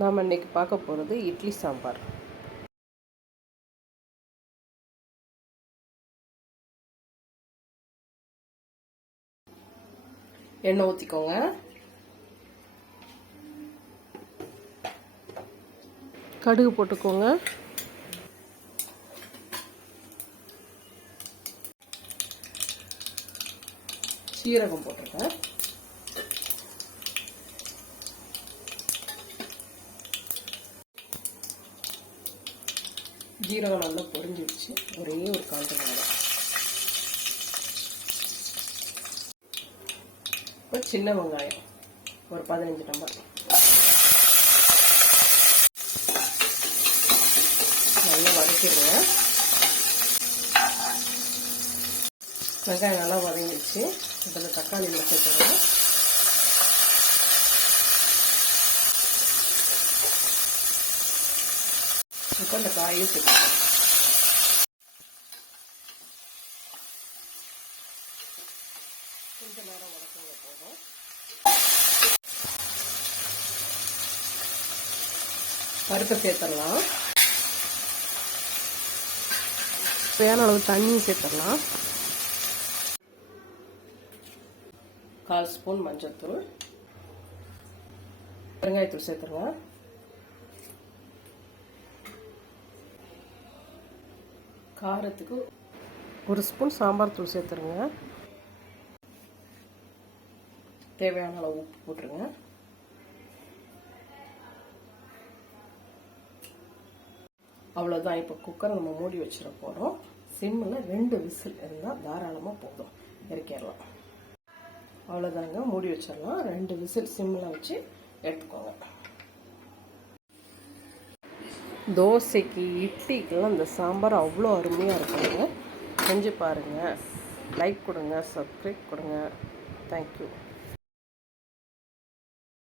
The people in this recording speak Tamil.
நாம் இன்னைக்கு பார்க்க போகிறது இட்லி சாம்பார். எண்ணெய் ஊற்றிக்கோங்க கடுகு போட்டுக்கோங்க. சீரகம் போட்டிருக்கேன் ஜீரகம் நல்லா பொரிஞ்சிடுச்சு ஒரே ஒரு காஞ்ச மிளகாய் இப்போ சின்ன வெங்காயம் ஒரு பதினஞ்சு நம்பர் நல்லா வதக்கிடுங்க. வெங்காயம் நல்லா வதங்கிடுச்சு. அதில் தக்காளி சேர்த்துருங்க இப்போ இந்த காயை சேர்க்கணும் கொஞ்ச நேரம் வதக்குங்க போதும் பருப்பை சேர்த்துடலாம். தேவையான அளவு தண்ணியும் சேர்த்துடலாம் கால் ஸ்பூன் மஞ்சள்தூள் வெங்காயத்தூள் சேர்த்துருவோம் காரத்துக்கு ஒரு ஸ்பூன் சாம்பார் தூள் சேர்த்துருங்க. தேவையான அளவு உப்பு போட்டுருங்க. அவ்வளோதான் இப்போ குக்கரை நம்ம மூடி வச்சிட போகிறோம் சிம்மில் ரெண்டு விசில் இருந்தால் தாராளமாக போதும். இறக்கிடலாம் அவ்வளோதாங்க மூடி வச்சிடலாம். ரெண்டு விசில் சிம்மில் வச்சு எடுத்துக்கோங்க. தோசைக்கு இட்லிக்கெல்லாம் இந்த சாம்பார் அவ்வளோ அருமையாக இருக்குங்க. செஞ்சு பாருங்கள் லைக் கொடுங்க சப்ஸ்கிரைப் கொடுங்க. தேங்க்யூ